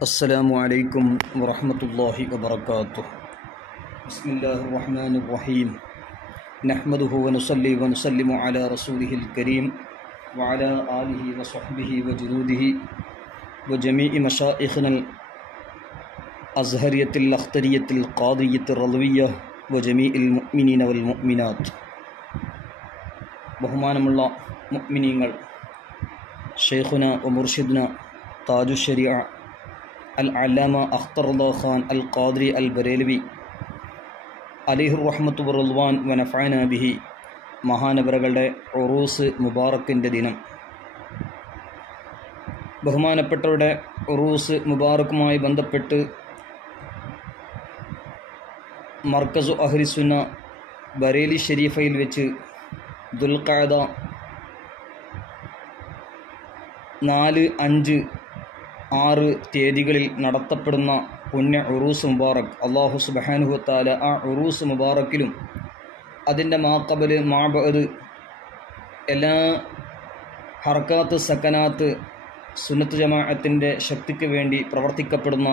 السلام عليكم ورحمة الله وبركاته. بسم الله الرحمن الرحيم. نحمده ونصلي ونسلم على رسوله الكريم وعلى آله وصحبه وجنوده وجميع مشائخنا الأزهرية الأخترية القاضية الرضوية وجميع المؤمنين والمؤمنات. ബഹുമാനമുള്ള മുഅ്മിനീങ്ങൾ, ഷെയ്ഖുന വമുർഷിദുന താജു ശരീഅ അൽ അല്ലാമ അഖ്തറുല്ലാഹ് ഖാൻ അൽ ഖാദിരി അൽ ബറേലവി അലൈഹിർ റഹ്മത്തു വറുദ്വാൻ വനഫഅന ബിഹി മഹാനവറുകളുടെ ഉറൂസ് മുബാറക്കിൻ്റെ ദിനം. ബഹുമാനപ്പെട്ടവരുടെ ഉറൂസ് മുബാറക്കുമായി ബന്ധപ്പെട്ട് മർക്കസു അഹ്ലുസുന്ന ബറേലി ഷരീഫയിൽ വെച്ച് ദുൽഖഅദ 4, 5, 6 തീയതികളിൽ നടത്തപ്പെടുന്ന പുണ്യ ഉറൂസ് മുബാറക്, അല്ലാഹു സുബ്ഹാനഹു വതആല ആ ഉറൂസ് മുബാറക്കിലും അതിൻ്റെ മാഖബല് മാബഅദ് എല്ലാ ഹർക്കാത്ത് സക്കനാത്ത് സുന്നത്ത് ജമാഅത്തിൻ്റെ ശക്തിക്ക് വേണ്ടി പ്രവർത്തിക്കപ്പെടുന്ന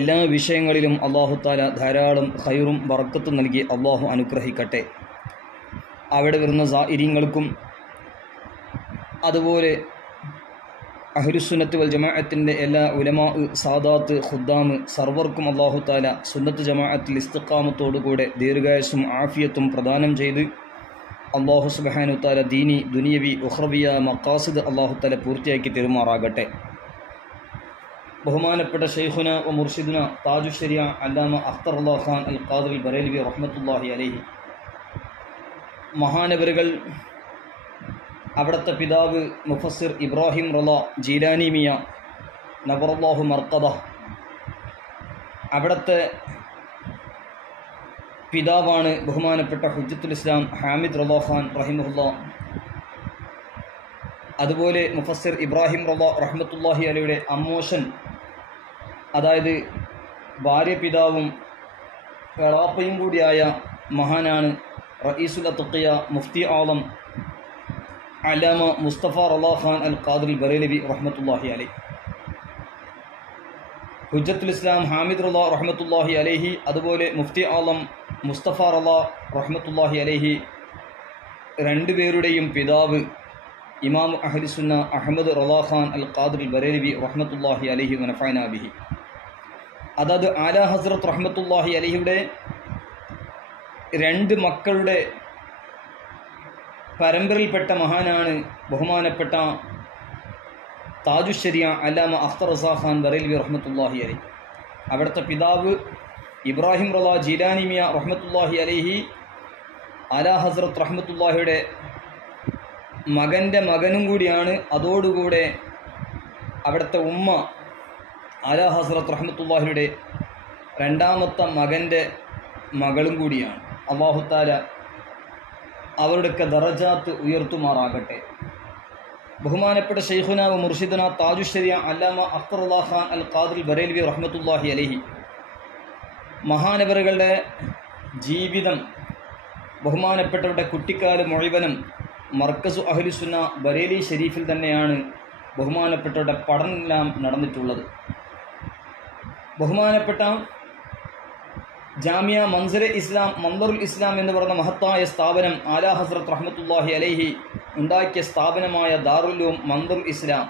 എല്ലാ വിഷയങ്ങളിലും അല്ലാഹു തആല ധാരാളം ഖൈറും ബറക്കത്തും നൽകി അല്ലാഹു അനുഗ്രഹിക്കട്ടെ. അവിടെ വരുന്ന സായിരീങ്ങൾക്കും അതുപോലെ അഹ്ലുസുന്നത്ത് വൽ ജമാഅത്തിൻ്റെ എല്ലാ ഉലമാ, സാദാത്ത്, ഖുദ്ദാമ് സർവർക്കും അല്ലാഹു തആല സുന്നത്ത് ജമാഅത്തിൽ ഇസ്തിഖാമത്തോടുകൂടെ ദീർഘായുസ്സും ആഫിയത്തും പ്രദാനം ചെയ്ത് അല്ലാഹു സുബ്ഹാനഹു തആല ദീനി, ദുനിയവി, ഉഖ്റവിയ മഖാസിദ് അല്ലാഹു തആല പൂർത്തിയാക്കി തരുമാറാകട്ടെ. ബഹുമാനപ്പെട്ട ഷെയ്ഖുന വ മുർഷിദുന താജു ശരീഅ അല്ലാമ അഖ്തറുല്ലാഹ് ഖാൻ അൽ ഖാദിരി ബറേലവി റഹ്മത്തുള്ളാഹി അലൈഹി മഹാനവറുകൾ, അവിടുത്തെ പിതാവ് മുഫസ്സിർ ഇബ്രാഹിം റള ജീലാനി മിയ നവറല്ലാഹു മർഖദ, അവിടുത്തെ പിതാവാണ് ബഹുമാനപ്പെട്ട ഹുജ്ജത്തുൽ ഇസ്ലാം ഹാമിദ് റള ഖാൻ റഹിമഹുല്ലാ. അതുപോലെ മുഫസ്സിർ ഇബ്രാഹിം റള റഹ്മത്തുള്ളാഹി അലൈഹിയുടെ അമ്മോഷൻ, അതായത് ഭാര്യ പിതാവും എളാപ്പയും കൂടിയായ മഹാനാണ് റഈസുൽ അത്ഖിയ മുഫ്തി ആളം അല്ലാമ മുസ്തഫ റള ഖാൻ അൽ ഖാദിരി ബറേലവി റഹ്മത്തുള്ളാഹി അലൈഹി. ഹുജ്ജത്തുൽ ഇസ്ലാം ഹാമിദ് റള റഹ്മത്തുള്ളാഹി അലൈഹി, അതുപോലെ മുഫ്തി ആളം മുസ്തഫ റള റഹ്മത്തുള്ളാഹി അലൈഹി രണ്ടുപേരുടെയും പിതാവ് ഇമാം അഹ്ലുസുന്ന അഹ്മദ് റള ഖാൻ അൽ ഖാദിരി ബറേലവി റഹ്മത്തുള്ളാഹി അലൈഹി വനഫഅന ബിഹി. അതായത് ആല ഹസ്രത്ത് റഹ്മത്തുള്ളാഹി അലൈഹിയുടെ 2 മക്കളുടെ പരമ്പരയിൽപ്പെട്ട മഹാനാണ് ബഹുമാനപ്പെട്ട താജു ശരീഅ അല്ലാമ അഖ്തറുല്ലാഹ് ഖാൻ ബറേലവി റഹ്മത്തുള്ളാഹി അലൈഹി. അവിടുത്തെ പിതാവ് ഇബ്രാഹിം റള ജീലാനി മിയ റഹ്മത്തുള്ളാഹി അലൈഹി ആലാ ഹസ്രത്ത് റഹ്മത്തുള്ളാഹിയുടെ മകൻ്റെ മകനും കൂടിയാണ്. അതോടുകൂടെ അവിടുത്തെ ഉമ്മ ആലാ ഹസ്രത്ത് റഹ്മത്തുള്ളാഹിയുടെ 2ാമത്തെ മകൻ്റെ മകളും കൂടിയാണ്. അല്ലാഹു തആല അവരുടെയൊക്കെ ദറജാത്ത് ഉയർത്തുമാറാകട്ടെ. ബഹുമാനപ്പെട്ട ഷെയ്ഖുന വ മുർഷിദുന താജു ശരീഅ അല്ലാമ അഖ്തറുല്ലാഹ് ഖാൻ അൽ ഖാദിരി ബറേലവി റഹ്മത്തുള്ളാഹി അലൈഹി മഹാനവറുകളുടെ ജീവിതം, ബഹുമാനപ്പെട്ടവരുടെ കുട്ടിക്കാലം മുഴുവനും മർക്കസു അഹ്ലുസുന്ന ബറേലി ഷരീഫിൽ തന്നെയാണ് ബഹുമാനപ്പെട്ടവരുടെ പഠനമെല്ലാം നടന്നിട്ടുള്ളത്. ബഹുമാനപ്പെട്ട ജാമിയ മൻദറുൽ ഇസ്ലാം എന്ന് പറയുന്ന മഹത്തായ സ്ഥാപനം ആലാ ഹസ്രത്ത് റഹ്മത്തുള്ളാഹി അലൈഹി ഉണ്ടാക്കിയ സ്ഥാപനമായ ദാറുൽ ഉലൂം മൻദറുൽ ഇസ്ലാം,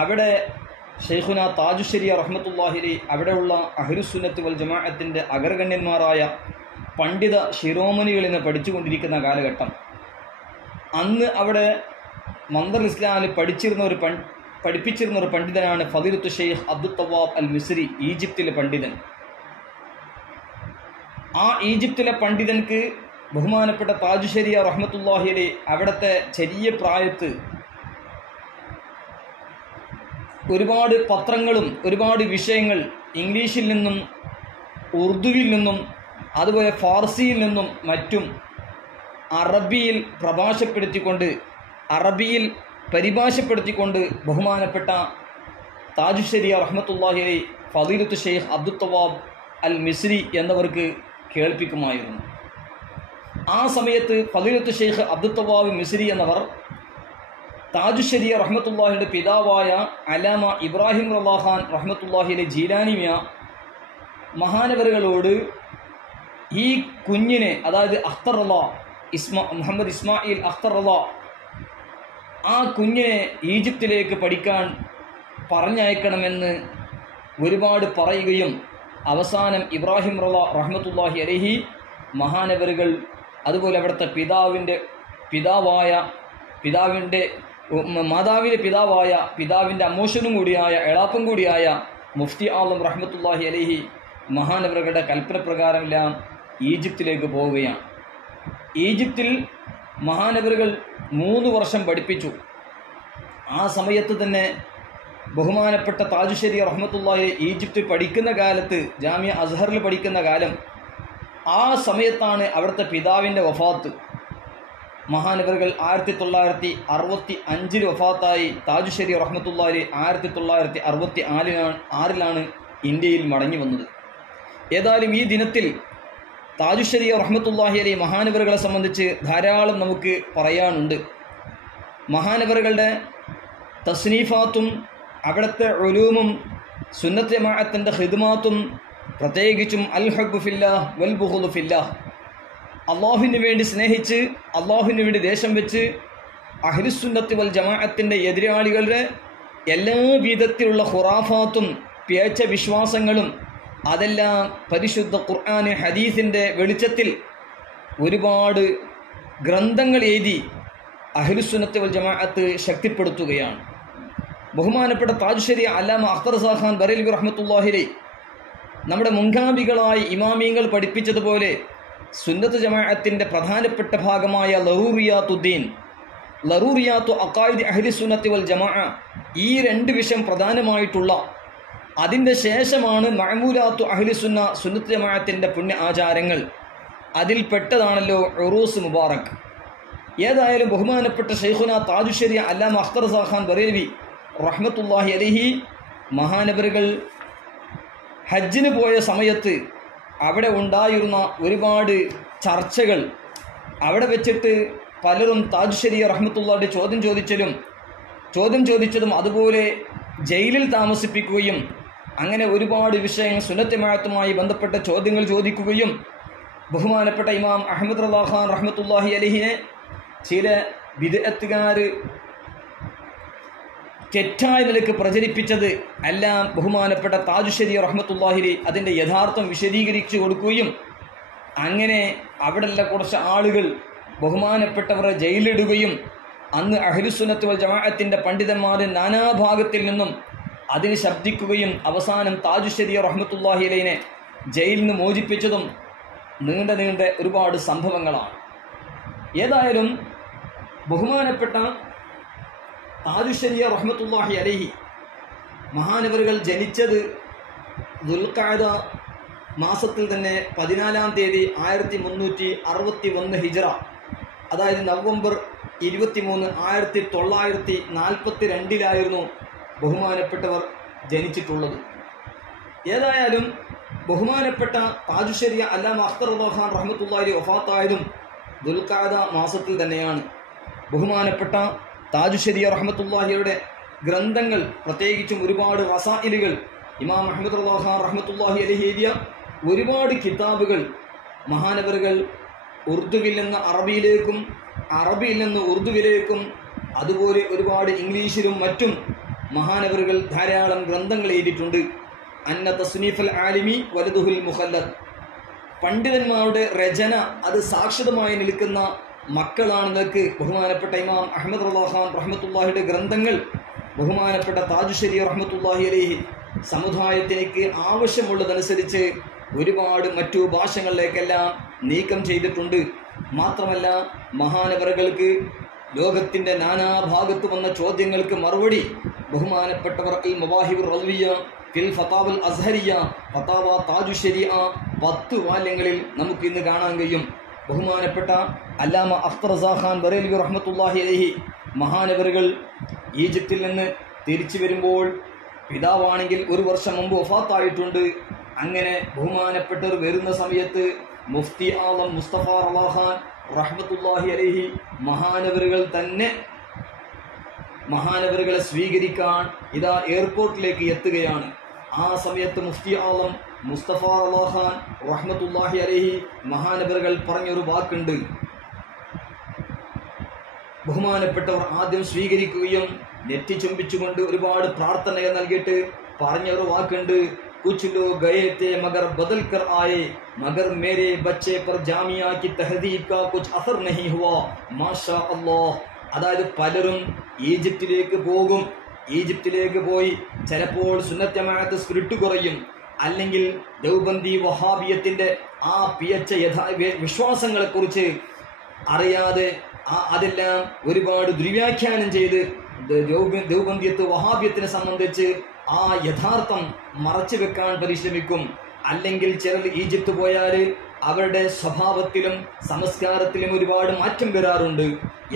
അവിടെ ഷെയ്ഖുന താജു ശരീഅ റഹ്മത്തുള്ളാഹി അലൈഹി അവിടെയുള്ള അഹ്ലുസുന്നത്ത് വൽ ജമാഅത്തിൻ്റെ അഗ്രഗണ്യന്മാരായ പണ്ഡിത ശിരോമണികളിൽ നിന്ന് പഠിച്ചുകൊണ്ടിരിക്കുന്ന കാലഘട്ടം. അന്ന് അവിടെ മൻദറുൽ ഇസ്ലാമിൽ പഠിപ്പിച്ചിരുന്ന ഒരു പണ്ഡിതനാണ് ഫളീലത്തു ഷെയ്ഖ് അബ്ദുൽ തവ്വാബ് അൽ മിസ്രി, ഈജിപ്തിലെ പണ്ഡിതൻ. ആ ഈജിപ്തിലെ പണ്ഡിതൻക്ക് ബഹുമാനപ്പെട്ട താജു ശരീഅ റഹ്മത്തുള്ളാഹി അലൈഹി അവിടുത്തെ ചെറിയ പ്രായത്ത് ഒരുപാട് പത്രങ്ങളും ഒരുപാട് വിഷയങ്ങൾ ഇംഗ്ലീഷിൽ നിന്നും ഉറുദുവിൽ നിന്നും അതുപോലെ ഫാർസിയിൽ നിന്നും മറ്റും അറബിയിൽ പരിഭാഷപ്പെടുത്തിക്കൊണ്ട് ബഹുമാനപ്പെട്ട താജു ശരീഅ റഹ്മത്തുള്ളാഹി അലൈഹി ഫളീലത്തു ഷെയ്ഖ് അബ്ദുൽ തവ്വാബ് അൽ മിസ്രി എന്നവർക്ക് കേൾപ്പിക്കുമായിരുന്നു. ആ സമയത്ത് ഫളീലത്തു ഷെയ്ഖ് അബ്ദുൽ തവ്വാബ് മിസ്രി എന്നവർ താജുശ്ശേരി റഹ്മത്തുള്ളാഹിയുടെ പിതാവായ അലാമ ഇബ്രാഹിം റളാഖാൻ റഹ്മത്തുള്ളാഹിയിലെ ജീലാനിമിയ മഹാനവറുകളോട് ഈ കുഞ്ഞിനെ, അതായത് അഖ്തർ റള മുഹമ്മദ് ഇസ്മായിൽ അഖ്തർ റള, ആ കുഞ്ഞിനെ ഈജിപ്തിലേക്ക് പഠിക്കാൻ പറഞ്ഞയക്കണമെന്ന് ഒരുപാട് പറയുകയും അവസാനം ഇബ്രാഹിം റള റഹ്മത്തുള്ളാഹി അലൈഹി മഹാനവറുകൾ അതുപോലെ അവിടുത്തെ മാതാവിൻ്റെ പിതാവിൻ്റെ അമ്മോഷനും കൂടിയായ എളാപ്പൻ കൂടിയായ മുഫ്തി ആലം റഹ്മത്തുള്ളാഹി അലൈഹി മഹാനവറുകളുടെ കൽപ്പന പ്രകാരമെല്ലാം ഈജിപ്തിലേക്ക് പോവുകയാണ്. ഈജിപ്തിൽ മഹാനവറുകൾ 3 വർഷം പഠിപ്പിച്ചു. ആ സമയത്ത് തന്നെ ബഹുമാനപ്പെട്ട താജുശ്ശേരി റഹ്മത്തുള്ളാഹി ഈജിപ്തിൽ പഠിക്കുന്ന കാലത്ത്, ജാമിയ അസ്ഹറിൽ പഠിക്കുന്ന കാലം, ആ സമയത്താണ് അവിടുത്തെ പിതാവിൻ്റെ വഫാത്ത്. മഹാനവറുകൾ 1965 വഫാത്തായി. താജുശ്ശേരി റഹ്മത്തുള്ളാഹി 1966 ഇന്ത്യയിൽ മടങ്ങി വന്നത്. ഏതായാലും ഈ ദിനത്തിൽ താജുശ്ശേരി റഹ്മത്തുള്ളാഹി അലൈഹി മഹാനവറുകളെ സംബന്ധിച്ച് ധാരാളം നമുക്ക് പറയാനുണ്ട്. മഹാനവറുകളുടെ തസ്നീഫാത്തും അവിടുത്തെ ഉലൂമും സുന്നത്ത് ജമാഅത്തിൻ്റെ ഖിദ്മാത്തും, പ്രത്യേകിച്ചും അൽ ഹബ്ബു ഫില്ലാഹ് വൽ ബുഗ്ദു ഫില്ലാഹ്, അള്ളാഹുവിന് വേണ്ടി സ്നേഹിച്ച് അള്ളാഹുവിന് വേണ്ടി ദേശം വെച്ച് അഹ്ലുസുന്നത്ത് വൽ ജമാഅത്തിൻ്റെ എതിരാളികളുടെ എല്ലാ വിധത്തിലുള്ള ഖുറാഫാത്തും പേച്ച വിശ്വാസങ്ങളും അതെല്ലാം പരിശുദ്ധ ഖുർആൻ ഹദീസിൻ്റെ വെളിച്ചത്തിൽ ഒരുപാട് ഗ്രന്ഥങ്ങൾ എഴുതി അഹ്ലുസുന്നത്ത് വൽ ജമാഅത്ത് ശക്തിപ്പെടുത്തുകയാണ്. ബഹുമാനപ്പെട്ട താജുശ്ശേരി അല്ലാമ അഖ്തർ ഖാൻ ബറേലവി റഹ്മത്തുള്ളാഹി അലൈഹി നമ്മുടെ മുൻഗാമികളായി ഇമാമിയങ്ങൾ പഠിപ്പിച്ചതുപോലെ സുന്നത്ത് ജമാഅത്തിൻ്റെ പ്രധാനപ്പെട്ട ഭാഗമായ ലറൂറിയാത്തു അഖായിദ് അഹ്ലി സുന്നത്തി വൽ ജമാഅ, ഈ 2 വിഷയം പ്രധാനമായിട്ടുള്ള, അതിൻ്റെ ശേഷമാണ് മഅമൂലാത്തു അഹ്ലി സുന്നത്ത് ജമാഅത്തിൻ്റെ പുണ്യ ആചാരങ്ങൾ. അതിൽ പെട്ടതാണല്ലോ ഉറൂസ് മുബാറക്. ഏതായാലും ബഹുമാനപ്പെട്ട ശൈഖുന താജുശ്ശേരി അല്ലാമ അഖ്തർ ഖാൻ ബറേലവി റഹ്മത്തുള്ളാഹി അലൈഹി മഹാനവറുകൾ ഹജ്ജിന് പോയ സമയത്ത് അവിടെ ഉണ്ടായിരുന്ന ഒരുപാട് ചർച്ചകൾ, അവിടെ വെച്ചിട്ട് പലരും താജുശ്ശേരി റഹ്മത്തുള്ളാഹിയുടെ ചോദ്യം ചോദിച്ചതും അതുപോലെ ജയിലിൽ താമസിപ്പിക്കുകയും അങ്ങനെ ഒരുപാട് വിഷയങ്ങൾ സുന്നത്ത് ജമാഅത്തുമായി ബന്ധപ്പെട്ട ചോദ്യങ്ങൾ ചോദിക്കുകയും ബഹുമാനപ്പെട്ട ഇമാം അഹ്മദ് റളാ ഖാൻ റഹ്മത്തുള്ളാഹി അലൈഹിനെ ചില ബിദ്അത്തുകാർ തെറ്റായ നിലക്ക് പ്രചരിപ്പിച്ചത് എല്ലാം ബഹുമാനപ്പെട്ട താജുശ്ശേരി റഹ്മത്തുള്ളാഹി അതിൻ്റെ യഥാർത്ഥം വിശദീകരിച്ചു കൊടുക്കുകയും അങ്ങനെ അവിടെയുള്ള കുറച്ച് ആളുകൾ ബഹുമാനപ്പെട്ടവരെ ജയിലിടുകയും അന്ന് അഹ്ലുസുന്നത്ത് വൽ ജമാഅത്തിൻ്റെ പണ്ഡിതന്മാർ നാനാഭാഗത്തിൽ നിന്നും അതിന് ശബ്ദിക്കുകയും അവസാനം താജുശ്ശേരി റഹ്മത്തുള്ളാഹി അലൈഹിനെ ജയിലിൽ നിന്ന് മോചിപ്പിച്ചതും നീണ്ട ഒരുപാട് സംഭവങ്ങളാണ്. ഏതായാലും ബഹുമാനപ്പെട്ട താജുശ്ശേരി റഹ്മത്തുള്ളാഹി അലൈഹി മഹാനവറുകൾ ജനിച്ചത് ദുൽഖഅദ മാസത്തിൽ തന്നെ 14-ാം തീയതി 1361 ഹിജ്റ, അതായത് നവംബർ 23 1942 ബഹുമാനപ്പെട്ടവർ ജനിച്ചിട്ടുള്ളത്. ഏതായാലും ബഹുമാനപ്പെട്ട താജുശ്ശേരി അല്ലാമ അഖ്തർ ഖാൻ റഹ്മത്തുള്ളാഹി വഫാത്തായതും ദുൽഖഅദ മാസത്തിൽ തന്നെയാണ്. ബഹുമാനപ്പെട്ട താജുശ്ശേരി റഹ്മത്തുള്ളാഹിയുടെ ഗ്രന്ഥങ്ങൾ, പ്രത്യേകിച്ചും ഒരുപാട് റസായിലുകൾ, ഇമാം അഹ്മദ് റളാ ഖാൻ റഹ്മത്തുള്ളാഹി അലൈഹി എഴുതിയ ഒരുപാട് കിതാബുകൾ മഹാനവറുകൾ ഉറുദുവിൽ നിന്ന് അറബിയിലേക്കും അറബിയിൽ നിന്ന് ഉറുദുവിലേക്കും അതുപോലെ ഒരുപാട് ഇംഗ്ലീഷിലും മറ്റും മഹാനവറുകൾ ധാരാളം ഗ്രന്ഥങ്ങൾ എഴുതിയിട്ടുണ്ട്. അന്ന തസ്നീഫൽ ആലിമി വലതുഹുൽ മുഖല്ലദ്, പണ്ഡിതന്മാരുടെ രചന അത് സാക്ഷിതമായി നിൽക്കുന്ന മക്കളാണെന്നൊക്കെ ബഹുമാനപ്പെട്ട ഇമാം അഹ്മദ് റളാ ഖാൻ റഹ്മത്തുള്ളാഹിയുടെ ഗ്രന്ഥങ്ങൾ ബഹുമാനപ്പെട്ട താജുശ്ശേരി റഹ്മത്തുള്ളാഹി അലൈഹി സമുദായത്തിലേക്ക് ആവശ്യമുള്ളതനുസരിച്ച് ഒരുപാട് മറ്റു ഭാഷകളിലേക്കെല്ലാം നീക്കം ചെയ്തിട്ടുണ്ട്. മാത്രമല്ല മഹാനവറുകൾക്ക് ലോകത്തിൻ്റെ നാനാഭാഗത്ത് വന്ന ചോദ്യങ്ങൾക്ക് മറുപടി ബഹുമാനപ്പെട്ടവർ അൽ മവാഹിബുർ റദ്വിയ ഫിൽ ഫതാവൽ അസ്ഹരിയ ഫതാവ താജുശ്ശേരിയ 10 വാല്യങ്ങളിൽ നമുക്ക് ഇന്ന് കാണാൻ കഴിയും. ബഹുമാനപ്പെട്ട അല്ലാമ അഖ്തർ ഖാൻ ബറേലവി റഹ്മത്തുള്ളാഹി അലൈഹി മഹാനവറുകൾ ഈജിപ്തിൽ നിന്ന് തിരിച്ചു വരുമ്പോൾ പിതാവാണെങ്കിൽ 1 വർഷം മുമ്പ് വഫാത്തായിട്ടുണ്ട്. അങ്ങനെ ബഹുമാനപ്പെട്ടവർ വരുന്ന സമയത്ത് മുഫ്തി ആലം മുസ്തഫ റളാ ഖാൻ റഹ്മത്തുള്ളാഹി അലൈഹി മഹാനവറുകൾ തന്നെ മഹാനവറുകളെ സ്വീകരിക്കാൻ ഇതാ എയർപോർട്ടിലേക്ക് എത്തുകയാണ്. ആ സമയത്ത് മുഫ്തി ആലം മുസ്തഫ റളാ ഖാൻ റഹ്മത്തുള്ളാഹി അലൈഹി മഹാനവറുകൾ പറഞ്ഞൊരു വാക്കുണ്ട്. ബഹുമാനപ്പെട്ടവർ ആദ്യം സ്വീകരിക്കുകയും നെറ്റി ചുംബിച്ചുകൊണ്ട് ഒരുപാട് പ്രാർത്ഥനകൾ നൽകിയിട്ട് പറഞ്ഞൊരു വാക്കുണ്ട്, കുച്ച് ലോഗ് ഗയേ थे मगर बदल कर आए मगर मेरे बच्चे पर जामिया की तहदीब का कुछ असर नहीं हुआ माशा अल्लाह. അതായത് പലരും ഈജിപ്തിലേക്ക് പോകും, ഈജിപ്തിലേക്ക് പോയി ചിലപ്പോൾ സുന്നത്ത് ജമാഅത്ത് സ്പിരിറ്റ് കുറയും, അല്ലെങ്കിൽ ദൗബന്ദി വഹാബിയത്തിന്റെ ആ പിയച്ച വിശ്വാസങ്ങളെ കുറിച്ച് അറിയാതെ അതെല്ലാം ഒരുപാട് ദുർവ്യാഖ്യാനം ചെയ്ത് ദൗബന്ദിയത്ത് വഹാബിയത്തിനെ സംബന്ധിച്ച് ആ യഥാർത്ഥം മറച്ചു വെക്കാൻ പരിശ്രമിക്കും. അല്ലെങ്കിൽ ചിലർ ഈജിപ്ത് പോയാൽ അവരുടെ സ്വഭാവത്തിലും സംസ്കാരത്തിലും ഒരുപാട് മാറ്റം വരാറുണ്ട്.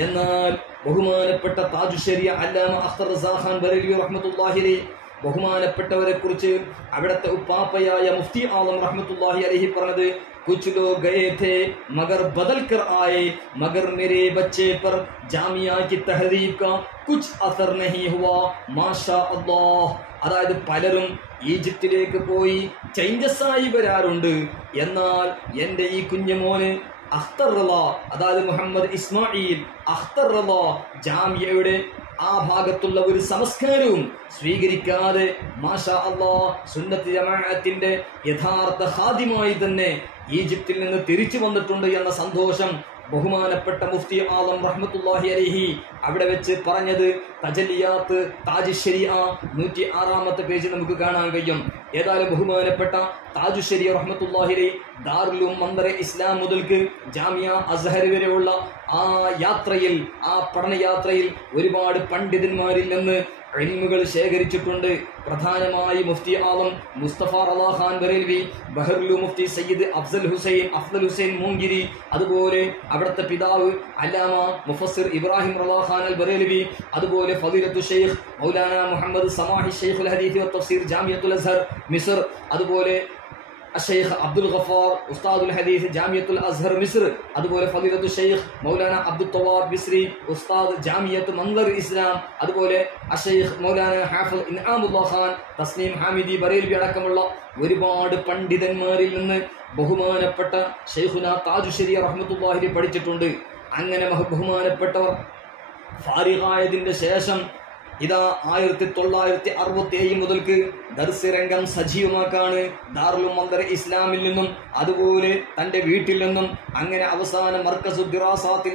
എന്നാൽ ബഹുമാനപ്പെട്ട താജു ശരിയ അല്ലാമ അഖ്തർ റസാ ഖാൻ ബറേലവി റഹ്മത്തുള്ളാഹി അലൈഹി ബഹുമാനപ്പെട്ടവരെ കുറിച്ച് അവിടുത്തെ ഉപ്പാപ്പയായ മുഫ്തി ആലം റഹ്മത്തുള്ളാഹി അലൈഹി പറഞ്ഞത്, कुछ लोग गए थे मगर बदल कर आए मगर मेरे बच्चे पर जामिया की तहदीब का कुछ असर नहीं हुआ माशा अल्लाह. അതായത് പലരും ഈജിപ്തിലേക്ക് പോയി ചേഞ്ചസ് ആയി വരാറുണ്ട്. എന്നാൽ എൻ്റെ ഈ കുഞ്ഞുമോന് അഖ്തർ റളാ, അതായത് മുഹമ്മദ് ഇസ്മായിൽ അഖ്തർ റളാ ജാമിയയുടെ ആ ഭാഗത്തുള്ള ഒരു സംസ്കാരവും സ്വീകരിക്കാതെ മാഷാ അല്ലാഹ് സുന്നത്ത് ജമാഅത്തിന്റെ യഥാർത്ഥ ഖാദിമായി തന്നെ ഈജിപ്തിൽ നിന്ന് തിരിച്ചു വന്നിട്ടുണ്ട് എന്ന സന്തോഷം ബഹുമാനപ്പെട്ട മുഫ്തി ആലം റഹ്മത്തുള്ളാഹി അലൈഹി അവിടെ വെച്ച് പറഞ്ഞത് തജല്ലിയാത്ത് താജ് ശരിയ 106-ാമത്തെ പേജിൽ നമുക്ക് കാണാൻ കഴിയും. ഏതായാലും ബഹുമാനപ്പെട്ട താജു ശരിയ റഹ്മത്തുള്ളാഹി അലൈഹി ദാറുൽ ഉലൂം മന്ദർ ഇസ്ലാം മുതൽക്ക് ജാമിയ അസ്ഹർ വരെയുള്ള ആ യാത്രയിൽ, ആ പഠനയാത്രയിൽ ഒരുപാട് പണ്ഡിതന്മാരിൽ നിന്ന് ഇൽമുകൾ ശേഖരിച്ചിട്ടുണ്ട്. പ്രധാനമായി മുഫ്തി ആലം മുസ്തഫ റളാ ഖാൻ ബറേലവി, ബഹ്റുൽ മുഫ്തി സയ്യിദ് അഫ്സൽ ഹുസൈൻ മൂങ്കിരി, അതുപോലെ അവിടുത്തെ പിതാവ് അല്ലാമ മുഫസ്സിർ ഇബ്രാഹിം റളാ ഖാൻ അൽ ബറേലവി, അതുപോലെ ഫളീലത്തു ശൈഖ് മൗലാന മുഹമ്മദ് സമാഹി ശൈഖുൽ ഹദീസ് വ തഫ്സീർ ജാമിയത്തുൽ അസ്ഹർ മിസ്ർ, അതുപോലെ الشيخ عبد الغفار أستاذ الحديث جامعة الأزهر مصر, അതുപോലെ ഫളീലത്തു الشيخ മൗലാന അബ്ദുൽ തവാബ് ബിസ്രി ഉസ്താദ് ജാമിയത്ത് മന്ദർ ഇസ്ലാം, അതുപോലെ الشيخ മൗലാന ഹാഫിദ് ഇൻആമുല്ലാഹ് ഖാൻ തസ്നീം ഹാമിദി ബറേലവി അടക്കമുള്ള ഒരുപാട് പണ്ഡിതന്മാരിൽ നിന്ന് ബഹുമാനപ്പെട്ട ശൈഖുന താജു ശരിയ റഹ്മത്തുള്ളാഹി പഠിച്ചിട്ടുണ്ട്. അങ്ങനെ ബഹുമാനപ്പെട്ടവർ ഫാരിഗായതിന്റെ ശേഷം ഇതാ 1967 മുതൽക്ക് ദർസ് രംഗം സജീവമാക്കാണ്. ദാറുൽ മന്ദർ ഇസ്ലാമിൽ നിന്നും അതുപോലെ തന്റെ വീട്ടിൽ നിന്നും അങ്ങനെ അവസാന മർക്കസു ദിറാസാത്തിൽ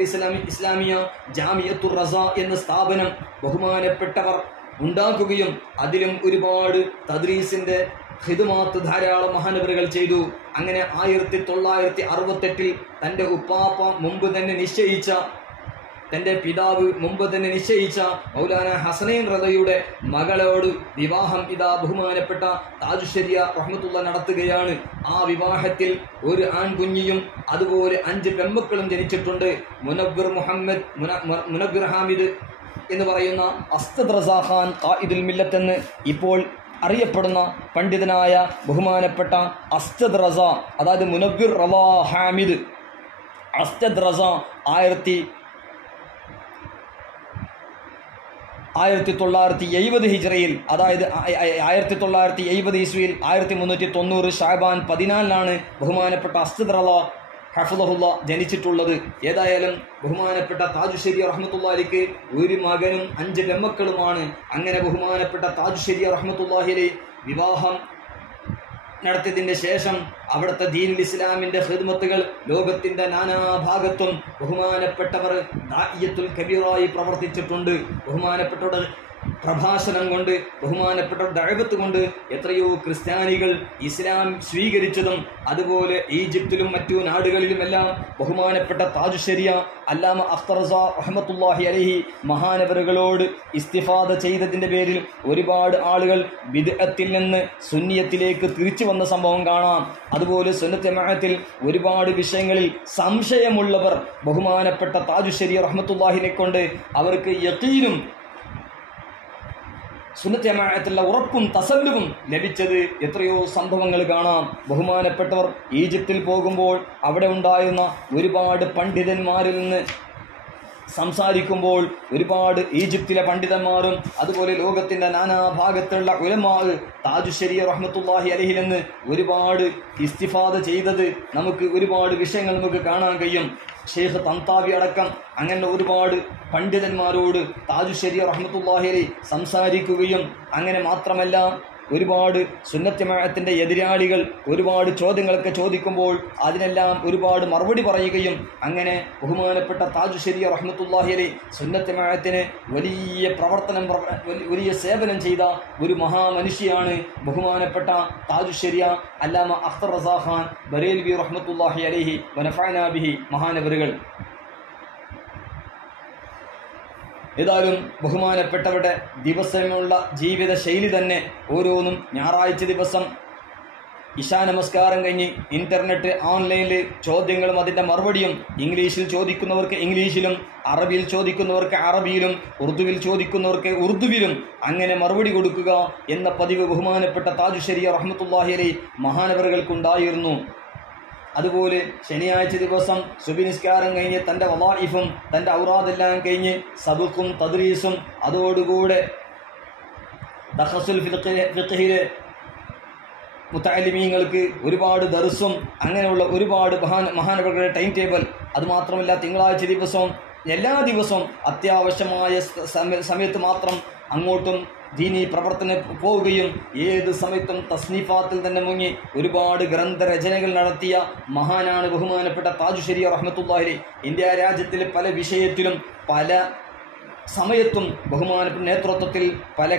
ഇസ്ലാമിയ ജാമിയത്തുർ റസാ എന്ന സ്ഥാപനം ബഹുമാനപ്പെട്ടവർ ഉണ്ടാക്കുകയും അതിലും ഒരുപാട് തദ്രീസിന്റെ ഖിദ്മാത്ത് ധാരാളം മഹാനവറുകൾ ചെയ്തു. അങ്ങനെ 1968 തന്റെ ഉപ്പാപ്പ മുമ്പ് തന്നെ നിശ്ചയിച്ച, തന്റെ പിതാവ് മുമ്പ് തന്നെ നിശ്ചയിച്ച മൗലാന ഹസനൈൻ റളിയുടെ മകളോട് വിവാഹം ഇതാ ബഹുമാനപ്പെട്ട താജു ശരിയ റഹ്മത്തുള്ളാഹി നടത്തുകയാണ്. ആ വിവാഹത്തിൽ ഒരു ആൺകുഞ്ഞിയും അതുപോലെ 5 പെൺമക്കളും ജനിച്ചിട്ടുണ്ട്. മുനവ്വിർ ഹാമിദ് എന്ന് പറയുന്ന അസ്തദ് റസാ ഖാൻ ഖായിദുൽ മില്ലത്ത് എന്ന് ഇപ്പോൾ അറിയപ്പെടുന്ന പണ്ഡിതനായ ബഹുമാനപ്പെട്ട അസ്തദ് റസ, അതായത് മുനവ്വിർ റളാ ഹാമിദ് അസ്തദ് റസ 1970 ഹിജ്റയിൽ, അതായത് 1970 ഇസ്വിയിൽ 1390 ഷഅബാൻ 14 ബഹുമാനപ്പെട്ട അസ്തദ് റളാ ഹഫ്ളഹുല്ലാ ജനിച്ചിട്ടുള്ളത്. ഏതായാലും ബഹുമാനപ്പെട്ട താജു ശരിയ റഹ്മത്തുള്ളാഹിക്ക് ഒരു മകനും 5 പെൺമക്കളുമാണ്. അങ്ങനെ ബഹുമാനപ്പെട്ട താജു ശരിയ റഹ്മത്തുള്ളാഹി വിവാഹം നടത്തിയതിന്റെ ശേഷം അവിടുത്തെ ദീനുൽ ഇസ്ലാമിന്റെ ഖിദ്മത്തുകൾ ലോകത്തിന്റെ നാനാഭാഗത്തും ബഹുമാനപ്പെട്ടവർ ദാഇയത്തുൽ കബീറായി പ്രവർത്തിച്ചിട്ടുണ്ട്. ബഹുമാനപ്പെട്ടവരുടെ പ്രഭാഷണം കൊണ്ട്, ബഹുമാനപ്പെട്ട ദഅവത്ത് കൊണ്ട് എത്രയോ ക്രിസ്ത്യാനികൾ ഇസ്ലാം സ്വീകരിച്ചതും അതുപോലെ ഈജിപ്തിലും മറ്റു നാടുകളിലുമെല്ലാം ബഹുമാനപ്പെട്ട താജു ശരിയ അല്ലാമ അഖ്തർ റസാ റഹ്മത്തുള്ളാഹി അലൈഹി മഹാനവറുകളോട് ഇസ്തിഫാദ ചെയ്തതിന്റെ പേരിൽ ഒരുപാട് ആളുകൾ ബിദ്അത്തിൽ നിന്ന് സുന്നിയത്തിലേക്ക് തിരിച്ചു വന്ന സംഭവം കാണാം. അതുപോലെ സുന്നത്ത് ജമാഅത്തിൽ ഒരുപാട് വിഷയങ്ങളിൽ സംശയമുള്ളവർ ബഹുമാനപ്പെട്ട താജു ശരിയ റഹ്മത്തുള്ളാഹിനെ കൊണ്ട് അവർക്ക് യഖീനും സുന്നത്ത് ജമാഅത്തുള്ള ഉറപ്പും തസല്ലുവും ലഭിച്ചത് എത്രയോ സംഭവങ്ങൾ കാണാം. ബഹുമാനപ്പെട്ടവർ ഈജിപ്തിൽ പോകുമ്പോൾ അവിടെ ഉണ്ടായിരുന്ന ഒരുപാട് പണ്ഡിതന്മാരിൽ നിന്ന് സംസാരിക്കുമ്പോൾ ഒരുപാട് ഈജിപ്തിലെ പണ്ഡിതന്മാരും അതുപോലെ ലോകത്തിന്റെ നാനാഭാഗത്തുള്ള ഉലമാ താജുശ്ശേരി റഹ്മത്തുള്ളാഹി അലൈഹി നിന്ന് ഒരുപാട് ഇസ്തിഫാദ ചെയ്തത് നമുക്ക് ഒരുപാട് വിഷയങ്ങൾ നമുക്ക് കാണാൻ കഴിയും. ഷെയ്ഖ് തന്താവി അടക്കം അങ്ങനെ ഒരുപാട് പണ്ഡിതന്മാരോട് താജുശ്ശേരി റഹ്മത്തുള്ളാഹി അലൈഹി സംസാരിക്കുകയും അങ്ങനെ മാത്രമല്ല ഒരുപാട് സുന്നത്ത് ജമാഅത്തിന്റെ എതിരാളികൾ ഒരുപാട് ചോദ്യങ്ങളൊക്കെ ചോദിക്കുമ്പോൾ അതിനെല്ലാം ഒരുപാട് മറുപടി പറയുകയും അങ്ങനെ ബഹുമാനപ്പെട്ട താജുശ്ശേരി റഹ്മത്തുള്ളാഹി അലൈഹി സുന്നത്ത് ജമാഅത്തിന് വലിയ പ്രവർത്തനം വലിയ സേവനം ചെയ്ത ഒരു മഹാമനുഷ്യയാണ് ബഹുമാനപ്പെട്ട താജുശ്ശേരി അല്ലാമ അഖ്തർ റസാ ഖാൻ ബറേൽവി റഹ്മത്തുള്ളാഹി അലൈഹി വനഫഅനാ ബിഹി മഹാനവറുകൾ. ഏതായാലും ബഹുമാനപ്പെട്ടവരുടെ ദിവസമുള്ള ജീവിത ശൈലി തന്നെ ഓരോന്നും ഞായറാഴ്ച ദിവസം ഇശാ നമസ്കാരം കഴിഞ്ഞ് ഇന്റർനെറ്റ് ഓൺലൈനിൽ ചോദ്യങ്ങളും അതിൻ്റെ മറുപടിയും ഇംഗ്ലീഷിൽ ചോദിക്കുന്നവർക്ക് ഇംഗ്ലീഷിലും അറബിയിൽ ചോദിക്കുന്നവർക്ക് അറബിയിലും ഉറുദുവിൽ ചോദിക്കുന്നവർക്ക് ഉറുദുവിലും അങ്ങനെ മറുപടി കൊടുക്കുക എന്ന പതിവ് ബഹുമാനപ്പെട്ട താജുശ്ശേരി റഹ്മത്തുള്ളാഹി അലൈഹി മഹാനവറുകൾക്കുണ്ടായിരുന്നു. അതുപോലെ ശനിയാഴ്ച ദിവസം സുബഹി നിസ്കാരം കഴിഞ്ഞ് തൻ്റെ വളായിഫും തൻ്റെ ഔറാദെല്ലാം കഴിഞ്ഞ് സബുക്കും തദ്രീസും അതോടുകൂടെ ദഖസുൽ ഫിഖ്ഹിലെ മുതഅല്ലിമീങ്ങൾക്ക് ഒരുപാട് ദർസും അങ്ങനെയുള്ള ഒരുപാട് മഹാനവറുകളുടെ ടൈം ടേബിൾ. അതുമാത്രമല്ല തിങ്കളാഴ്ച ദിവസവും എല്ലാ ദിവസവും അത്യാവശ്യമായ സമയത്ത് മാത്രം അങ്ങോട്ടും ദീനി പ്രവർത്തനം പോവുകയും ഏത് സമയത്തും തസ്നീഫാത്തിൽ തന്നെ മുങ്ങി ഒരുപാട് ഗ്രന്ഥരചനകൾ നടത്തിയ മഹാനാണ് ബഹുമാനപ്പെട്ട താജുശ്ശേരി റഹ്മത്തുള്ളാഹി അലൈഹി. ഇന്ത്യ രാജ്യത്തിലെ പല വിഷയത്തിലും പല സമയത്തും ബഹുമാനപ്പെട്ട നേതൃത്വത്തിൽ പല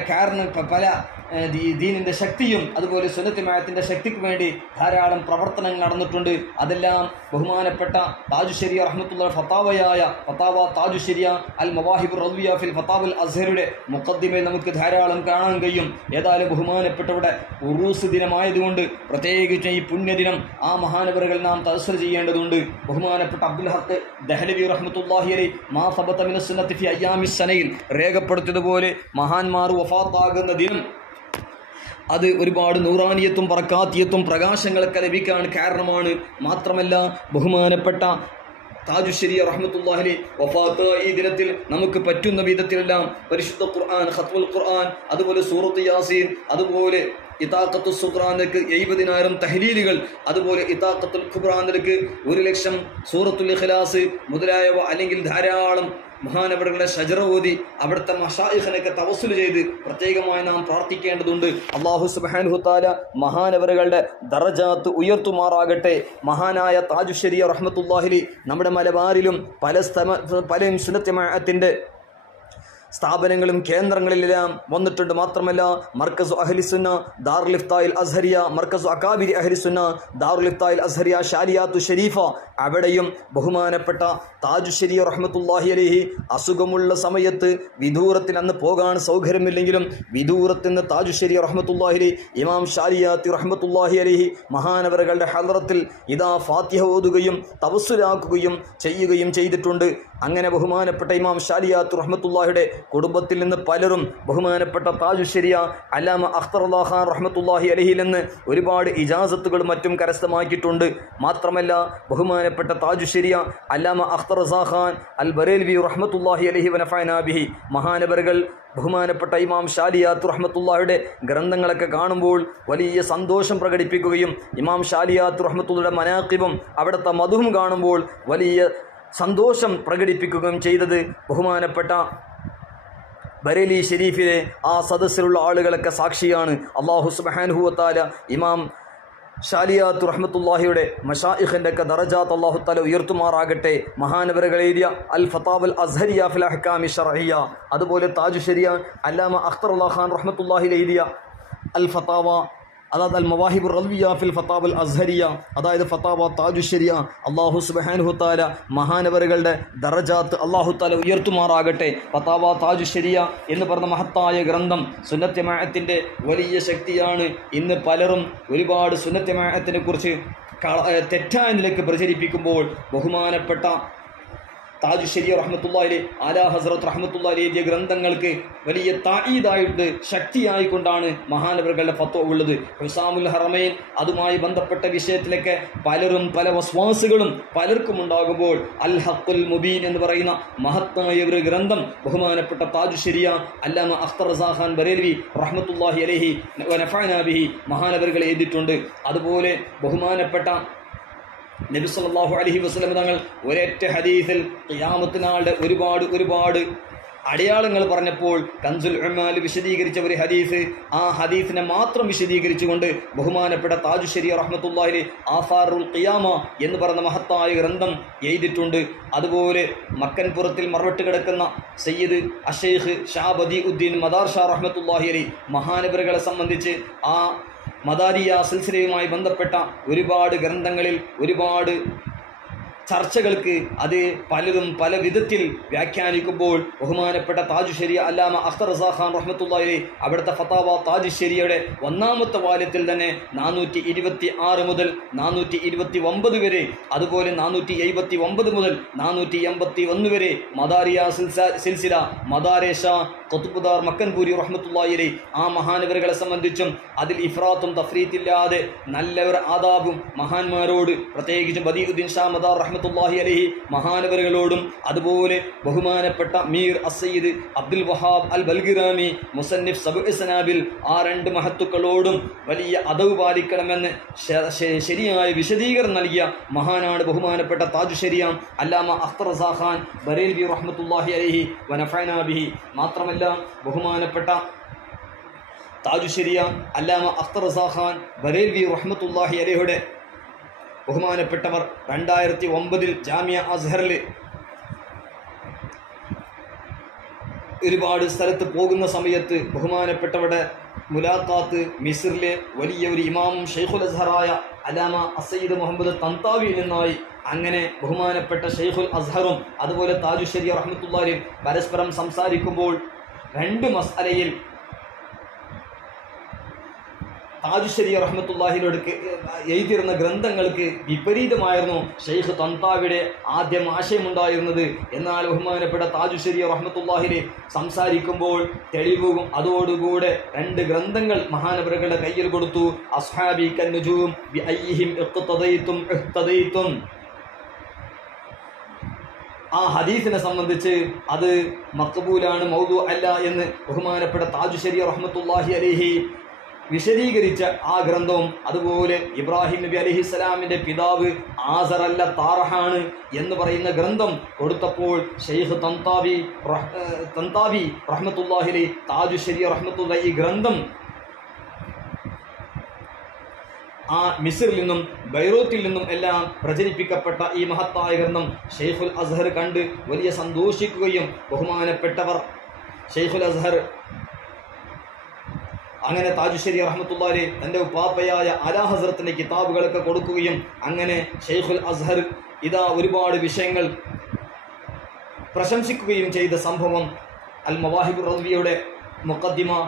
ദീനിന്റെ ശക്തിയും അതുപോലെ സുന്നത്ത് ജമാഅത്തിന്റെ ശക്തിക്ക് വേണ്ടി ധാരാളം പ്രവർത്തനങ്ങൾ നടന്നിട്ടുണ്ട്. അതെല്ലാം ബഹുമാനപ്പെട്ട താജുശ്ശേരി റഹ്മത്തുള്ളാഹി ഫത്താവയായ ഫത്താവ താജുശ്ശേരി അൽ മവാഹിബുർ റദ്വിയ ഫിൽ ഫത്താവുൽ അസ്ഹറിയുടെ മുഖദ്ദിമയിൽ നമുക്ക് ധാരാളം കാണാൻ കഴിയും. ഏതായാലും ബഹുമാനപ്പെട്ടവരുടെ ഉറൂസ് ദിനമായതുകൊണ്ട് പ്രത്യേകിച്ച് ഈ പുണ്യദിനം ആ മഹാനവറുകൾ നാം തഅസ്സുർ ചെയ്യേണ്ടതുണ്ട്. ബഹുമാനപ്പെട്ട അബ്ദുൽ ഹഖ് ദഹ്ലവി റഹ്മത്തുള്ളാഹി അലൈഹി മാ സബത മിന സുന്നത്തി ഫി അയ്യാമിസ് സനയിൽ രേഖപ്പെടുത്തിയതുപോലെ മഹാന്മാർ വഫാത്താകുന്ന ദിനം അത് ഒരുപാട് നൂറാനിയത്തും ബറകാത്തിയത്തും പ്രകാശങ്ങളൊക്കെ ലഭിക്കാൻ കാരണമാണ്. മാത്രമല്ല ബഹുമാനപ്പെട്ട താജുശ്ശേരി റഹ്മത്തുള്ളാഹി അലൈഹി വഫാത്ത് ഈ ദിനത്തിൽ നമുക്ക് പറ്റുന്ന വിധത്തിലെല്ലാം പരിശുദ്ധ ഖുർആൻ, ഖത്മുൽ ഖുർആൻ, അതുപോലെ സൂറത്ത് യാസീൻ, അതുപോലെ ഇതാഖത്തു സുഖ്റാനിലേക്ക് 70,000 തഹ്ലീലുകൾ, അതുപോലെ ഇതാഖത്തുൽ ഖുബ്റാനിലേക്ക് 1,00,000 സൂറത്തുൽ ഇഖ്ലാസ് മുതലായവ അല്ലെങ്കിൽ ധാരാളം മഹാനവറുകളുടെ ഷജറ ഓതി അവിടുത്തെ മശായിഖിനൊക്കെ തവസ്സുൽ ചെയ്ത് പ്രത്യേകമായി നാം പ്രാർത്ഥിക്കേണ്ടതുണ്ട്. അല്ലാഹു സുബ്ഹാനഹു തആല മഹാനവറുകളുടെ ദറജാത്ത് ഉയർത്തുമാറാകട്ടെ. മഹാനായ താജുശ്ശേരി റഹ്മത്തുള്ളാഹി അലൈഹി നമ്മുടെ മലബാറിലും പല സുന്നത്ത് ജമാഅത്തിന്റെ സ്ഥാപനങ്ങളും കേന്ദ്രങ്ങളിലെല്ലാം വന്നിട്ടുണ്ട്. മാത്രമല്ല മർക്കസ് അഹ്ലിസുന്ന ദാറുൽ ഇഫ്തായിൽ അസ്ഹരിയ, മർക്കസ് അകാബിരി അഹ്ലിസുന്ന ദാറുൽ ഇഫ്തായിൽ അസ്ഹരിയ ഷാലിയാത്തു ഷരീഫ, അവിടെയും ബഹുമാനപ്പെട്ട താജുശ്ശേരി റഹ്മത്തുള്ളാഹി അലൈഹി അസുഖമുള്ള സമയത്ത് വിദൂരത്തിന് അന്ന് പോകാൻ സൗകര്യമില്ലെങ്കിലും വിദൂരത്തിൽ നിന്ന് താജുശ്ശേരി റഹ്മത്തുള്ളാഹി അലൈഹി ഇമാം ഷാലിയാത്തി റഹ്മത്തുള്ളാഹി അലൈഹി മഹാനവറുകളുടെ ഹദ്റത്തിൽ ഇതാ ഫാത്തിഹ ഓതുകയും തവസ്സുലാക്കുകയും ചെയ്യുകയും ചെയ്തിട്ടുണ്ട്. അങ്ങനെ ബഹുമാനപ്പെട്ട ഇമാം ഷാലിയാത്ത് റഹ്മത്തുള്ളാഹിയുടെ കുടുംബത്തിൽ നിന്ന് പലരും ബഹുമാനപ്പെട്ട താജുശ്ശേരി അല്ലാമ അഖ്തർ ഖാൻ റഹ്മത്തുള്ളാഹി അലൈഹിയിൽ നിന്ന് ഒരുപാട് ഇജാസത്തുകളും മറ്റും കരസ്ഥമാക്കിയിട്ടുണ്ട്. മാത്രമല്ല ബഹുമാനപ്പെട്ട താജുശ്ശേരി അല്ലാമ അഖ്തർ റസാ ഖാൻ അൽ ബറേൽവി റഹ്മത്തുള്ളാഹി അലൈഹി വനഫഅനാ ബിഹി മഹാനവറുകൾ ബഹുമാനപ്പെട്ട ഇമാം ഷാലിയാത്ത് റഹ്മത്തുള്ളാഹിയുടെ ഗ്രന്ഥങ്ങളൊക്കെ കാണുമ്പോൾ വലിയ സന്തോഷം പ്രകടിപ്പിക്കുകയും ഇമാം ഷാലിയാത്ത് റഹ്മത്തുള്ളാഹിയുടെ മനാഖിബും അവിടുത്തെ മധുവും കാണുമ്പോൾ വലിയ സന്തോഷം പ്രകടിപ്പിക്കുകയും ചെയ്തത് ബഹുമാനപ്പെട്ട ബറേലി ഷെരീഫിലെ ആ സദസ്സിലുള്ള ആളുകളൊക്കെ സാക്ഷിയാണ്. അല്ലാഹു സുബ്ഹാനഹു വ തആല ഇമാം ഷാലിയാത്ത് റഹ്മത്തുള്ളാഹിയുടെ മശായിഖിന്റെ ഒക്കെ ദറജാത്ത് അല്ലാഹു തആല ഉയർത്തുമാറാകട്ടെ. മഹാനവറുകൾ എഴുതിയ അൽ ഫത്താവുൽ അസ്ഹരിയ ഫിൽ അഹ്കാമി ശർഇയ്യ, അതുപോലെ താജുശ്ശേരി അല്ലാമ അഖ്തർ ഖാൻ റഹ്മത്തുള്ളാഹി എഴുതിയ അൽ ഫത്താവ, അതായത് അൽ മവാഹിബുർ റദ്വിയ ഫിൽ ഫത്താവുൽ അസ്ഹരിയ, അതായത് ഫത്താവ താജുശ്ശേരി. അല്ലാഹു സുബ്ഹാനഹു തആല മഹാനവറുകളുടെ ദറജാത്ത് അല്ലാഹു തആല ഉയർത്തുമാറാകട്ടെ. ഫത്താവ താജുശ്ശേരി എന്ന് പറഞ്ഞ മഹത്തായ ഗ്രന്ഥം സുന്നത്ത് ജമാഅത്തിന്റെ വലിയ ശക്തിയാണ്. ഇന്ന് പലരും ഒരുപാട് സുന്നത്ത് ജമാഅത്തിനെ കുറിച്ച് തെറ്റായ നിലയ്ക്ക് പ്രചരിപ്പിക്കുമ്പോൾ ബഹുമാനപ്പെട്ട താജു ശരിയ റഹ്മത്തുള്ളാഹി ആലാ ഹസ്രത്ത് റഹ്മത്തുള്ളാഹി എഴുതിയ ഗ്രന്ഥങ്ങൾക്ക് വലിയ തായീദായിട്ട് ശക്തിയായിക്കൊണ്ടാണ് മഹാനവറുകളുടെ ഫത്വ ഉള്ളത്. ഹുസാമുൽ ഹറമൈൻ അതുമായി ബന്ധപ്പെട്ട വിഷയത്തിലൊക്കെ പലരും പല വസ്വാസുകളും പലർക്കും ഉണ്ടാകുമ്പോൾ അൽ ഹഖുൽ മുബീൻ എന്ന് പറയുന്ന മഹത്തായ ഒരു ഗ്രന്ഥം ബഹുമാനപ്പെട്ട താജു ശരിയ അല്ലാമ അഖ്തർ റസാ ഖാൻ ബറേലവി റഹ്മത്തുള്ളാഹി അലൈഹി വനഫഅനാ ബിഹി മഹാനവറുകൾ എഴുതിയിട്ടുണ്ട്. അതുപോലെ ബഹുമാനപ്പെട്ട നബി സല്ലല്ലാഹു അലൈഹി വസല്ലം തങ്ങൾ ഒരൊറ്റ ഹദീസിൽ ഖിയാമത്ത് നാളുടെ ഒരുപാട് അടയാളങ്ങൾ പറഞ്ഞപ്പോൾ കൻസുൽ ഉമാൽ വിശദീകരിച്ച ഒരു ഹദീസ്, ആ ഹദീസിനെ മാത്രം വിശദീകരിച്ചുകൊണ്ട് ബഹുമാനപ്പെട്ട താജു ശരിയ റഹ്മത്തുള്ളാഹി ആസാറുൽ ഖിയാമ എന്ന് പറയുന്ന മഹത്തായ ഗ്രന്ഥം എഴുതിയിട്ടുണ്ട്. അതുപോലെ മക്കൻപുറത്തിൽ മറവിട്ട് കിടക്കുന്ന സയ്യിദ് അഷൈഖ് ഷാ ബദീഉദ്ദീൻ മദാർ ഷാ റഹ്മത്തുള്ളാഹി അലൈഹി മഹാനവറുകളെ സംബന്ധിച്ച് ആ മദാരിയ സിൽസിലയുമായി ബന്ധപ്പെട്ട ഒരുപാട് ഗ്രന്ഥങ്ങളിൽ ഒരുപാട് ചർച്ചകൾക്ക് അത് പലരും പല വിധത്തിൽ വ്യാഖ്യാനിക്കുമ്പോൾ ബഹുമാനപ്പെട്ട താജു ശരിയ അല്ലാമ അഖ്തർ റസാ ഖാൻ റഹ്മത്തുള്ളാഹി അലൈഹി അവിടുത്തെ ഫതാവ താജു ശരിയയുടെ 1-ാമത്തെ വാല്യത്തിൽ തന്നെ 426 മുതൽ 429 വരെ, അതുപോലെ 479 മുതൽ 481 വരെ മദാരിയ സിൽസില മദാരേഷ ഖുത്ബുദാർ മക്കൻപൂരി റഹ്മത്തുള്ളാഹി അലൈഹി ആ മഹാനവറുകളെ സംബന്ധിച്ചും അതിൽ ഇഫ്രാത്തും തഫ്രീത്തില്ലാതെ നല്ല ഒരു ആദാബും മഹാന്മാരോട് പ്രത്യേകിച്ചും ബദീഉദ്ദീൻ ഷാ മദാർ റഹ്മത്തുള്ളാഹി അലൈഹി മഹാനവറുകളോടും അതുപോലെ ബഹുമാനപ്പെട്ട മീർ അസയ്യിദ് അബ്ദുൽ വഹാബ് അൽ ബൽഗിറാമി മുസന്നിഫ് സബ്ഉ സനാബിൽ ആ രണ്ട് മഹത്തുക്കളോടും വലിയ അദബ് പാലിക്കണമെന്ന് ശരിയായ വിശദീകരണം നൽകിയ മഹാനാണ് ബഹുമാനപ്പെട്ട താജു ശരിയ അല്ലാമ അഖ്തർ റസാ ഖാൻ ബറേലവി റഹ്മത്തുള്ളാഹി അലൈഹി വനഫഅനാ ബിഹി. മാത്രമല്ല ബഹുമാനപ്പെട്ട താജു ശരിയ അല്ലാമ അഖ്തർ റസാ ഖാൻ ബറേലവി റഹ്മത്തുള്ളാഹി അലൈഹിയുടെ ബഹുമാനപ്പെട്ടവർ 2009 ജാമിയ അസ്ഹറിൽ ഒരുപാട് സ്ഥലത്ത് പോകുന്ന സമയത്ത് ബഹുമാനപ്പെട്ടവരുടെ മുലാഖാത്ത് മിസ്രിലെ വലിയ ഒരു ഇമാമും ഷെയ്ഖുൽ അസ്ഹറായ അല്ലാമ അസയ്യിദ് മുഹമ്മദ് തൻതാവിയിൽ നിന്നായി. അങ്ങനെ ബഹുമാനപ്പെട്ട ഷെയ്ഖുൽ അസ്ഹറും അതുപോലെ താജു ശരിയ റഹ്മത്തുള്ളാഹി പരസ്പരം സംസാരിക്കുമ്പോൾ രണ്ട് മസ്അലയിൽ താജു ശരിയ റഹ്മത്തുള്ളാഹിയോട് എഴുതിയിരുന്ന ഗ്രന്ഥങ്ങൾക്ക് വിപരീതമായിരുന്നു ഷെയ്ഖ് തൻതാവിയുടെ ആദ്യം ആശയമുണ്ടായിരുന്നത്. എന്നാൽ ബഹുമാനപ്പെട്ട താജു ശരിയ റഹ്മത്തുള്ളാഹി സംസാരിക്കുമ്പോൾ തെളിവും അതോടുകൂടെ രണ്ട് ഗ്രന്ഥങ്ങൾ മഹാനവറുകളുടെ കയ്യിൽ കൊടുത്തു. അസ്ഹാബി കന്നുജൂം ബിഅയ്യിഹിം ഇഖ്തദൈതും ഇഹ്തദൈതും. ആ ഹദീസിനെ സംബന്ധിച്ച് അത് മഖ്ബൂലാണ് മൗദൂ അല്ല എന്ന് ബഹുമാനപ്പെട്ട താജു ശരിയ റഹ്മത്തുള്ളാഹി അലൈഹി വിശദീകരിച്ച ആ ഗ്രന്ഥവും അതുപോലെ ഇബ്രാഹിം നബി അലൈഹിസ്സലാമിന്റെ പിതാവ് ആസറല്ല താറഹാണ് എന്ന് പറയുന്ന ഗ്രന്ഥം കൊടുത്തപ്പോൾ ഷെയ്ഖ് തൻതാവി റഹ്മത്തുള്ളാഹി അലൈഹി താജു ശരിയ റഹ്മത്തുള്ളാഹി ഈ ഗ്രന്ഥം ആ മിസ്രിൽ നിന്നും ബൈറൂത്തിൽ നിന്നും എല്ലാം പ്രചരിപ്പിക്കപ്പെട്ട ഈ മഹത്തായ ഗ്രന്ഥം ഷെയ്ഖുൽ അസ്ഹർ കണ്ട് വലിയ സന്തോഷിക്കുകയും ബഹുമാനപ്പെട്ടവർ ഷെയ്ഖുൽ അസ്ഹർ അങ്ങനെ താജു ശരിയ റഹ്മത്തുള്ളാഹി തൻ്റെ ഉപ്പാപ്പയായ ആലാ ഹസ്രത്തിന്റെ കിതാബുകളൊക്കെ കൊടുക്കുകയും അങ്ങനെ ഷെയ്ഖുൽ അസ്ഹർ ഇതാ ഒരുപാട് വിഷയങ്ങൾ പ്രശംസിക്കുകയും ചെയ്ത സംഭവം അൽ മവാഹിബുർ റദ്വിയുടെ മുഖദ്ദിമ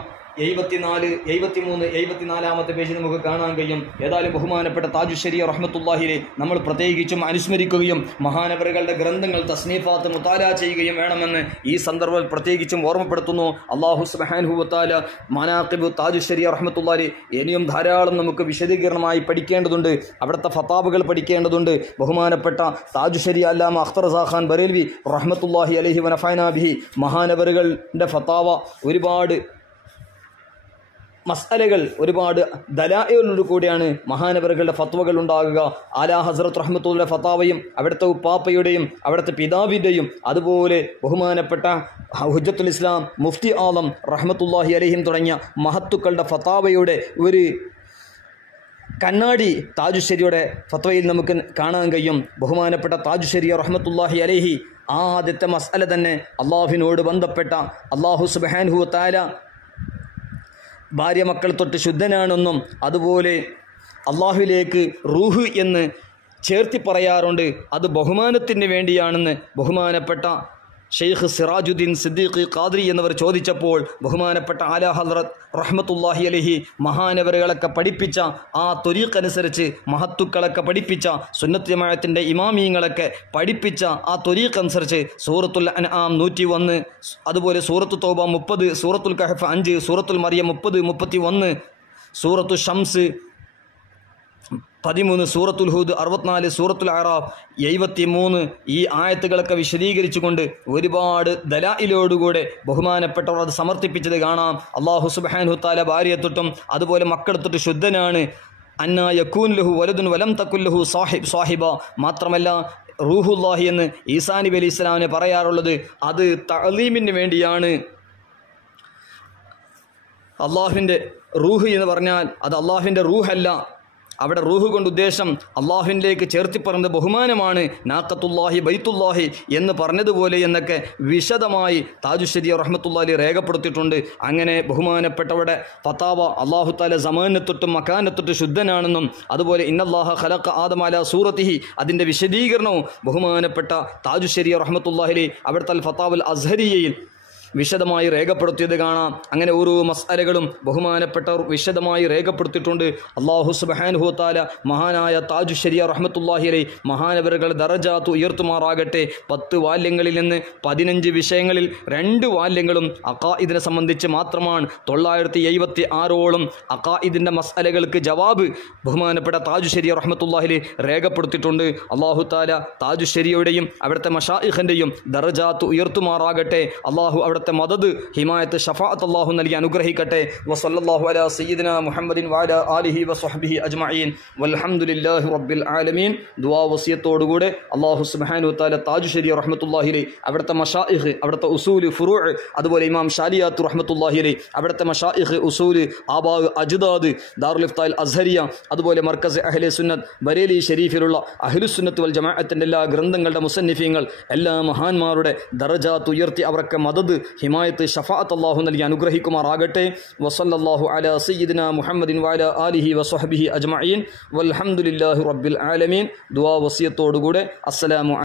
74, 73, 74-ാമത്തെ പേജിൽ നമുക്ക് കാണാൻ കഴിയും. ഏതായാലും ബഹുമാനപ്പെട്ട താജു ശരിയ റഹ്മത്തുള്ളാഹിയെ നമ്മൾ പ്രത്യേകിച്ചും അനുസ്മരിക്കുകയും മഹാനവറുകളുടെ ഗ്രന്ഥങ്ങൾ തസ്നീഫാത്ത് മുതാലാ ചെയ്യുകയും വേണമെന്ന് ഈ സന്ദർഭത്തിൽ പ്രത്യേകിച്ചും ഓർമ്മപ്പെടുത്തുന്നു. അല്ലാഹു സുബ്ഹാനഹു വ തആല മനാഖിബ് താജു ശരിയ റഹ്മത്തുള്ളാഹി ഇനിയും ധാരാളം നമുക്ക് വിശദീകരണമായി പഠിക്കേണ്ടതുണ്ട്. അവിടുത്തെ ഫതാവകൾ പഠിക്കേണ്ടതുണ്ട്. ബഹുമാനപ്പെട്ട താജു ശരിയ അല്ലാമ അഖ്തർ റസാ ഖാൻ ബറേലവി റഹ്മത്തുള്ളാഹി അലൈഹി വനഫഅനാ ബിഹി മഹാനവറുകളുടെ ഫതാവ ഒരുപാട് മസ്അലകൾ ഒരുപാട് ദലായിലോട് കൂടിയാണ് മഹാനവറുകളുടെ ഫത്വകൾ ഉണ്ടാകുക. ആലാ ഹസ്രത്ത് റഹ്മത്തുള്ളാഹിയുടെ ഫതാവയും അവിടുത്തെ ഉപ്പാപ്പയുടെയും അവിടുത്തെ പിതാവിൻ്റെയും അതുപോലെ ബഹുമാനപ്പെട്ട ഹുജ്ജത്തുൽ ഇസ്ലാം മുഫ്തി ആലം റഹ്മത്തുള്ളാഹി അലൈഹിം തുടങ്ങിയ മഹത്തുക്കളുടെ ഫതാവയുടെ ഒരു കണ്ണാടി താജു ശരിയുടെ ഫത്വയിൽ നമുക്ക് കാണാൻ കഴിയും. ബഹുമാനപ്പെട്ട താജു ശരിയ റഹ്മത്തുള്ളാഹി അലൈഹി ആദ്യത്തെ മസ്അല തന്നെ അള്ളാഹുവിനോട് ബന്ധപ്പെട്ട അള്ളാഹു സുബ്ഹാനഹു വ തആല ഭാര്യ മക്കൾ തൊട്ട് ശുദ്ധനാണെന്നും അതുപോലെ അള്ളാഹുവിലേക്ക് റൂഹ് എന്ന് ചേർത്തി പറയാറുണ്ട്. അത് ബഹുമാനത്തിന് വേണ്ടിയാണെന്ന് ബഹുമാനപ്പെട്ട ഷെയ്ഖ് സിറാജുദ്ദീൻ സിദ്ദീഖ് ഖാദ്രി എന്നിവർ ചോദിച്ചപ്പോൾ ബഹുമാനപ്പെട്ട ആലാ ഹദ്റത്ത് റഹ്മത്തുള്ളാഹി അലൈഹി മഹാനവറുകളൊക്കെ പഠിപ്പിച്ച ആ ത്വരീഖ് അനുസരിച്ച് മഹത്തുക്കളൊക്കെ പഠിപ്പിച്ച സുന്നത്ത് ജമാഅത്തിൻ്റെ ഇമാമിയങ്ങളൊക്കെ പഠിപ്പിച്ച ആ ത്വരീഖ് അനുസരിച്ച് സൂറത്തുൽ അൻആം 101, അതുപോലെ സൂറത്തു തൗബ 30, സൂറത്തുൽ കഹഫ് 5, സൂറത്തുൽ മറിയം 30, 31, സൂറത്തു ഷംസ് 13, സൂറത്തുൽ ഹൂദ് 64, സൂറത്തുൽ അറാഫ് 73 ഈ ആയത്തുകളൊക്കെ വിശദീകരിച്ചുകൊണ്ട് ഒരുപാട് ദലായിലോടുകൂടെ ബഹുമാനപ്പെട്ടവർ അത് സമർപ്പിച്ചത് കാണാം. അല്ലാഹു സുബ്ഹാനഹു തആല ഭാര്യയെ തൊട്ടും അതുപോലെ മക്കളെ തൊട്ട് ശുദ്ധനാണ്. അന്നാ യകൂൻ ലഹു വലദുൻ വലം തകുൽ ലഹു സാഹിബ. മാത്രമല്ല റൂഹുല്ലാഹി എന്ന് ഈസാ നബി അലൈഹി ഇസ്ലാമിനെ പറയാറുള്ളത് അത് തഅലീമിന് വേണ്ടിയാണ്. അള്ളാഹുവിൻ്റെ റൂഹ് എന്ന് പറഞ്ഞാൽ അത് അള്ളാഹുവിൻ്റെ റൂഹല്ല. അവിടെ റൂഹ് കൊണ്ട് ഉദ്ദേശം അള്ളാഹുവിലേക്ക് ചേർത്തി പറഞ്ഞത് ബഹുമാനമാണ്. നാഖത്തുല്ലാഹി ബൈത്തുല്ലാഹി എന്ന് പറഞ്ഞതുപോലെ എന്നൊക്കെ വിശദമായി താജുശ്ശേരി റഹ്മത്തുള്ളാഹി രേഖപ്പെടുത്തിയിട്ടുണ്ട്. അങ്ങനെ ബഹുമാനപ്പെട്ടവരുടെ ഫതാവ അല്ലാഹു തആല സമാനെ തൊട്ടും മക്കാനെ തൊട്ട് ശുദ്ധനാണെന്നും അതുപോലെ ഇന്നല്ലാഹ ഖലഖ ആദമ അലാ സൂറത്തിഹി അതിൻ്റെ വിശദീകരണവും ബഹുമാനപ്പെട്ട താജുശ്ശേരി റഹ്മത്തുള്ളാഹി അവിടുത്തെ ഫതാവൽ അസ്ഹരിയയിൽ വിശദമായി രേഖപ്പെടുത്തിയത് കാണാം. അങ്ങനെ ഓരോ മസ്അലകളും ബഹുമാനപ്പെട്ടവർ വിശദമായി രേഖപ്പെടുത്തിയിട്ടുണ്ട്. അല്ലാഹു സുബ്ഹാനഹു തആല മഹാനായ താജുശ്ശേരി റഹ്മത്തുള്ളാഹി അലൈഹി മഹാനവറുകൾ ദറജാത്ത് ഉയർത്തുമാറാകട്ടെ. 10 വാല്യങ്ങളിൽ നിന്ന് 15 വിഷയങ്ങളിൽ 2 വാല്യങ്ങളും അഖായിദിനെ സംബന്ധിച്ച് മാത്രമാണ്. 976ഓളം അഖായിദിൻ്റെ മസ്അലകൾക്ക് ജവാബ് ബഹുമാനപ്പെട്ട താജുശ്ശേരി റഹ്മത്തുള്ളാഹി അലൈഹി രേഖപ്പെടുത്തിയിട്ടുണ്ട്. അല്ലാഹു തആല താജുശ്ശേരിയുടെയും അവിടുത്തെ മശായിഖിൻ്റെയും ദറജാത്ത് ഉയർത്തുമാറാകട്ടെ. അല്ലാഹു അവിടുത്തെ മദദ് ഹിമായത്ത് ഷഫാഅത്ത് അല്ലാഹു നൽകി അനുഗ്രഹിക്കട്ടെ. വസല്ലല്ലാഹു അലാ സയ്യിദിനാ മുഹമ്മദിൻ വഅലാ ആലിഹി വസ്വഹ്ബിഹി അജ്മഈൻ വൽഹംദുലില്ലാഹി റബ്ബിൽ ആലമീൻ. ദുആ വസിയത്തോടുകൂടെ അല്ലാഹു സുബ്ഹാനഹു തആല താജുശ്ശേരി റഹ്മത്തുള്ളാഹി അലൈഹി അവിടുത്തെ മശായിഖ് അവിടുത്തെ ഉസൂല് ഫുറൂഅ് അതുപോലെ ഇമാം ഷാലിയാത്ത് റഹ്മത്തുള്ളാഹി അലൈഹി അവിടുത്തെ മശായിഖ് ഉസൂല് ആബാ അജ്ദാദ് ദാറുൽ ഇഫ്താൽ അസ്ഹരിയ അതുപോലെ മർക്കസ് അഹ്ലെ സുന്നത്ത് ബറേലി ഷരീഫിലുള്ള അഹ്ലുസുന്നത്ത് വൽ ജമാഅത്തിൻ്റെ എല്ലാ ഗ്രന്ഥങ്ങളുടെ മുസന്നിഫീങ്ങൾ എല്ലാ മഹാന്മാരുടെ ദറജാത്ത് ഉയർത്തി അവർക്ക് മദദ് ഹിമായത്ത് ഷഫാഅത്ത് അല്ലാഹു നൽകി അനുഗ്രഹിക്കുമാറാകട്ടെ. വസല്ലല്ലാഹു അലാ സയ്യിദിനാ മുഹമ്മദിൻ വഅലാ ആലിഹി വസ്വഹ്ബിഹി അജ്മഈൻ വൽഹംദുലില്ലാഹി റബ്ബിൽ ആലമീൻ. ദുആ വസിയത്തോടുകൂടെ അസ്സലാമു